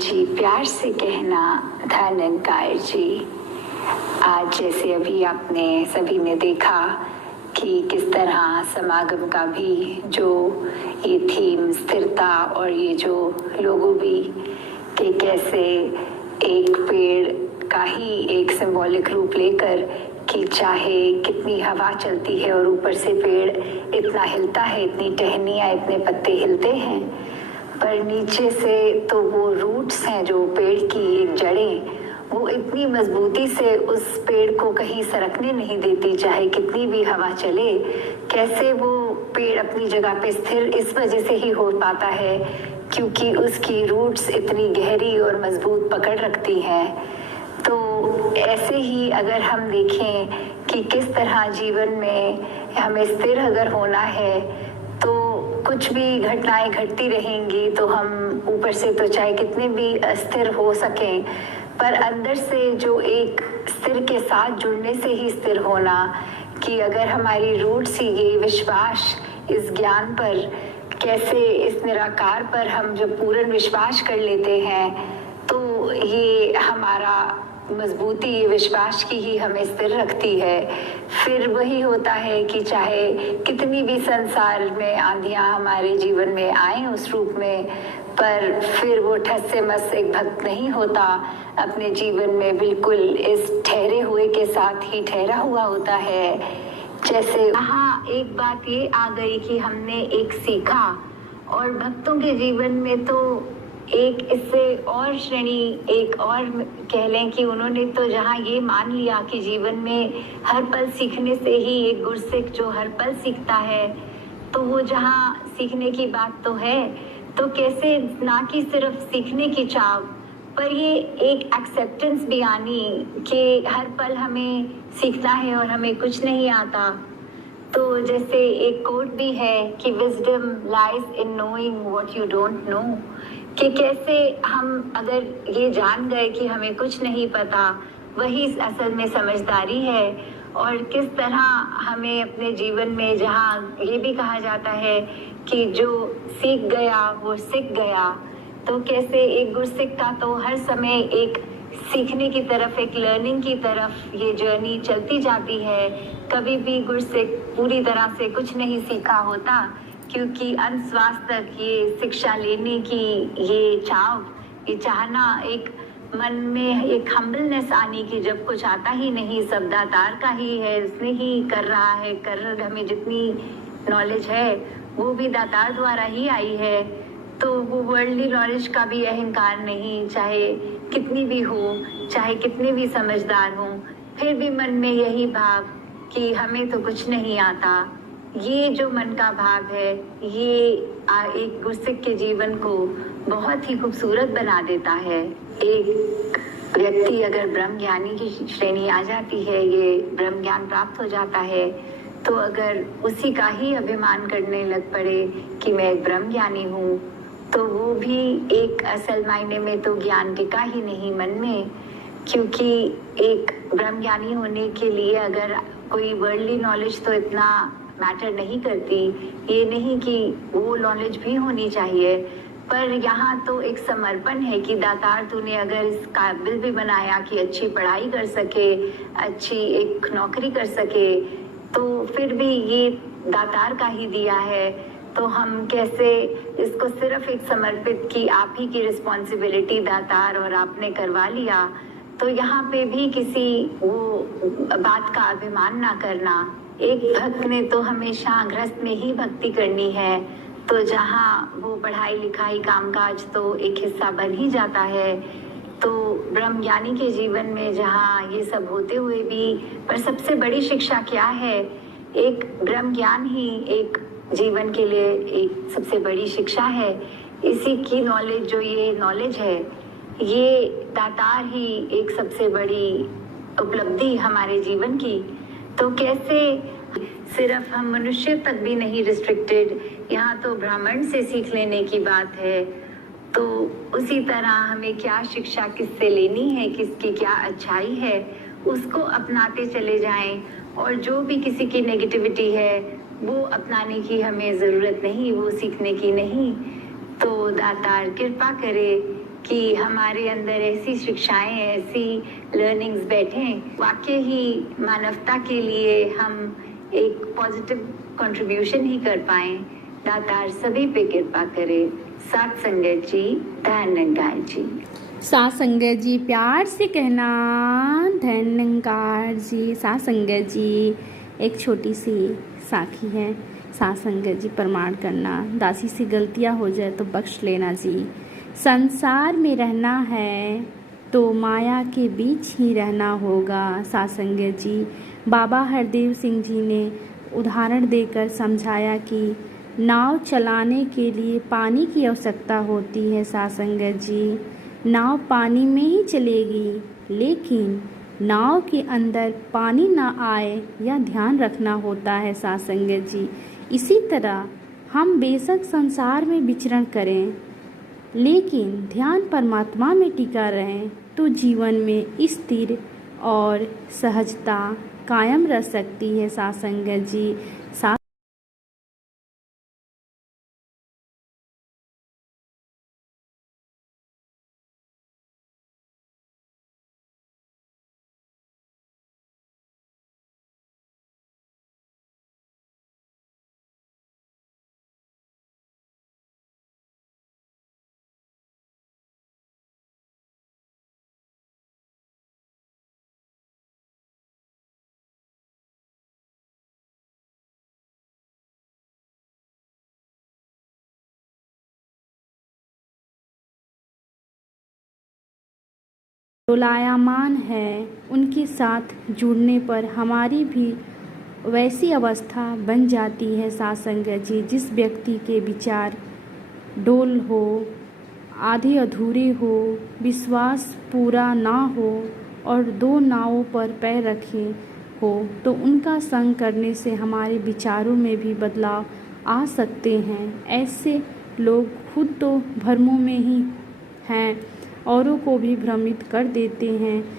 जी प्यार से कहना धनंकार जी। आज जैसे अभी आपने सभी ने देखा कि किस तरह समागम का भी जो ये थीम स्थिरता और ये जो लोगो भी कि कैसे एक पेड़ का ही एक सिंबॉलिक रूप लेकर कि चाहे कितनी हवा चलती है और ऊपर से पेड़ इतना हिलता है, इतनी टहनियाँ, इतने पत्ते हिलते हैं, पर नीचे से तो वो रूट्स हैं जो पेड़ की एक जड़ें, वो इतनी मजबूती से उस पेड़ को कहीं सरकने नहीं देती, चाहे कितनी भी हवा चले। कैसे वो पेड़ अपनी जगह पे स्थिर इस वजह से ही हो पाता है क्योंकि उसकी रूट्स इतनी गहरी और मजबूत पकड़ रखती हैं। तो ऐसे ही अगर हम देखें कि किस तरह जीवन में हमें स्थिर अगर होना है तो कुछ भी घटनाएं घटती रहेंगी तो हम ऊपर से तो चाहे कितने भी अस्थिर हो सकें, पर अंदर से जो एक स्थिर के साथ जुड़ने से ही स्थिर होना कि अगर हमारी रूट्स ही ये विश्वास इस ज्ञान पर, कैसे इस निराकार पर हम जब पूर्ण विश्वास कर लेते हैं तो ये हमारा मजबूती ये विश्वास की ही हमें स्थिर रखती है। फिर वही होता है कि चाहे कितनी भी संसार में आंधियां हमारे जीवन में आए उस रूप में, पर फिर वो ठस से मस एक भक्त नहीं होता, अपने जीवन में बिल्कुल इस ठहरे हुए के साथ ही ठहरा हुआ होता है। जैसे यहाँ एक बात ये आ गई कि हमने एक सीखा, और भक्तों के जीवन में तो एक इससे और श्रेणी एक और कह लें कि उन्होंने तो जहाँ ये मान लिया कि जीवन में हर पल सीखने से ही एक गुरसिख जो हर पल सीखता है, तो वो जहाँ सीखने की बात तो है, तो कैसे ना कि सिर्फ सीखने की चाव, पर ये एक एक्सेप्टेंस भी आनी कि हर पल हमें सीखना है और हमें कुछ नहीं आता। तो जैसे एक कोट भी है कि wisdom lies in knowing what you don't know, कि कैसे हम अगर ये जान गए कि हमें कुछ नहीं पता, वही असल में समझदारी है। और किस तरह हमें अपने जीवन में जहाँ ये भी कहा जाता है कि जो सीख गया वो सीख गया, तो कैसे एक गुरसिख का तो हर समय एक सीखने की तरफ, एक लर्निंग की तरफ ये जर्नी चलती जाती है। कभी भी गुरसिख पूरी तरह से कुछ नहीं सीखा होता क्योंकि अंत श्वास तक ये शिक्षा लेने की ये चाव, ये चाहना, एक मन में एक हम्बलनेस आने की, जब कुछ आता ही नहीं, सब दातार का ही है, उसने ही कर रहा है, कर हमें जितनी नॉलेज है वो भी दातार द्वारा ही आई है। तो वो वर्ल्डली नॉलेज का भी अहंकार नहीं, चाहे कितनी भी हो, चाहे कितने भी समझदार हों, फिर भी मन में यही भाव कि हमें तो कुछ नहीं आता। ये जो मन का भाव है ये एक गुरसिख के जीवन को बहुत ही खूबसूरत बना देता है। एक व्यक्ति अगर ब्रह्म ज्ञानी की श्रेणी आ जाती है, ये ब्रह्म ज्ञान प्राप्त हो जाता है, तो अगर उसी का ही अभिमान करने लग पड़े कि मैं एक ब्रह्म ज्ञानी हूँ, तो वो भी एक असल मायने में तो ज्ञान टिका ही नहीं मन में, क्योंकि एक ब्रह्म ज्ञानी होने के लिए अगर कोई वर्ल्डली नॉलेज तो इतना मैटर नहीं करती, ये नहीं कि वो नॉलेज भी होनी चाहिए, पर यहाँ तो एक समर्पण है कि दातार तूने अगर इस काबिल भी बनाया कि अच्छी पढ़ाई कर सके, अच्छी एक नौकरी कर सके, तो फिर भी ये दातार का ही दिया है। तो हम कैसे इसको सिर्फ एक समर्पित की आप ही की रिस्पॉन्सिबिलिटी दातार और आपने करवा लिया, तो यहाँ पे भी किसी वो बात का अभिमान ना करना। एक भक्त ने तो हमेशा गृहस्थ में ही भक्ति करनी है, तो जहाँ वो पढ़ाई लिखाई कामकाज तो एक हिस्सा बन ही जाता है। तो ब्रह्म ज्ञानी के जीवन में जहाँ ये सब होते हुए भी, पर सबसे बड़ी शिक्षा क्या है, एक ब्रह्म ज्ञान ही एक जीवन के लिए एक सबसे बड़ी शिक्षा है। इसी की नॉलेज, जो ये नॉलेज है, ये दातार ही एक सबसे बड़ी उपलब्धि हमारे जीवन की। तो कैसे सिर्फ हम मनुष्य तक भी नहीं रिस्ट्रिक्टेड, यहाँ तो ब्राह्मण से सीख लेने की बात है, तो उसी तरह हमें क्या शिक्षा किससे लेनी है, किसकी क्या अच्छाई है, उसको अपनाते चले जाएं, और जो भी किसी की नेगेटिविटी है वो अपनाने की हमें ज़रूरत नहीं, वो सीखने की नहीं। तो दातार कृपा करे कि हमारे अंदर ऐसी शिक्षाएं, ऐसी लर्निंग्स बैठे, वाकई ही मानवता के लिए हम एक पॉजिटिव कंट्रीब्यूशन ही कर पाए। दातार सभी पे कृपा करे। सात संगत जी, धन निरंकार जी। सात संगत जी प्यार से कहना धन निरंकार जी। सात संगत जी एक छोटी सी साखी है। सात संगत जी प्रमाण करना, दासी से गलतियां हो जाए तो बख्श लेना जी। संसार में रहना है तो माया के बीच ही रहना होगा। सात संगत जी बाबा हरदेव सिंह जी ने उदाहरण देकर समझाया कि नाव चलाने के लिए पानी की आवश्यकता होती है। सात संगत जी नाव पानी में ही चलेगी, लेकिन नाव के अंदर पानी ना आए यह ध्यान रखना होता है। सात संगत जी इसी तरह हम बेशक संसार में विचरण करें, लेकिन ध्यान परमात्मा में टिका रहें तो जीवन में स्थिर और सहजता कायम रह सकती है। सात संगत जी डोलायमान है। उनके साथ जुड़ने पर हमारी भी वैसी अवस्था बन जाती है। सात संगत जी जिस व्यक्ति के विचार डोल हो, आधे अधूरे हो, विश्वास पूरा ना हो और दो नावों पर पैर रखे हो, तो उनका संग करने से हमारे विचारों में भी बदलाव आ सकते हैं। ऐसे लोग खुद तो भ्रमों में ही हैं, औरों को भी भ्रमित कर देते हैं।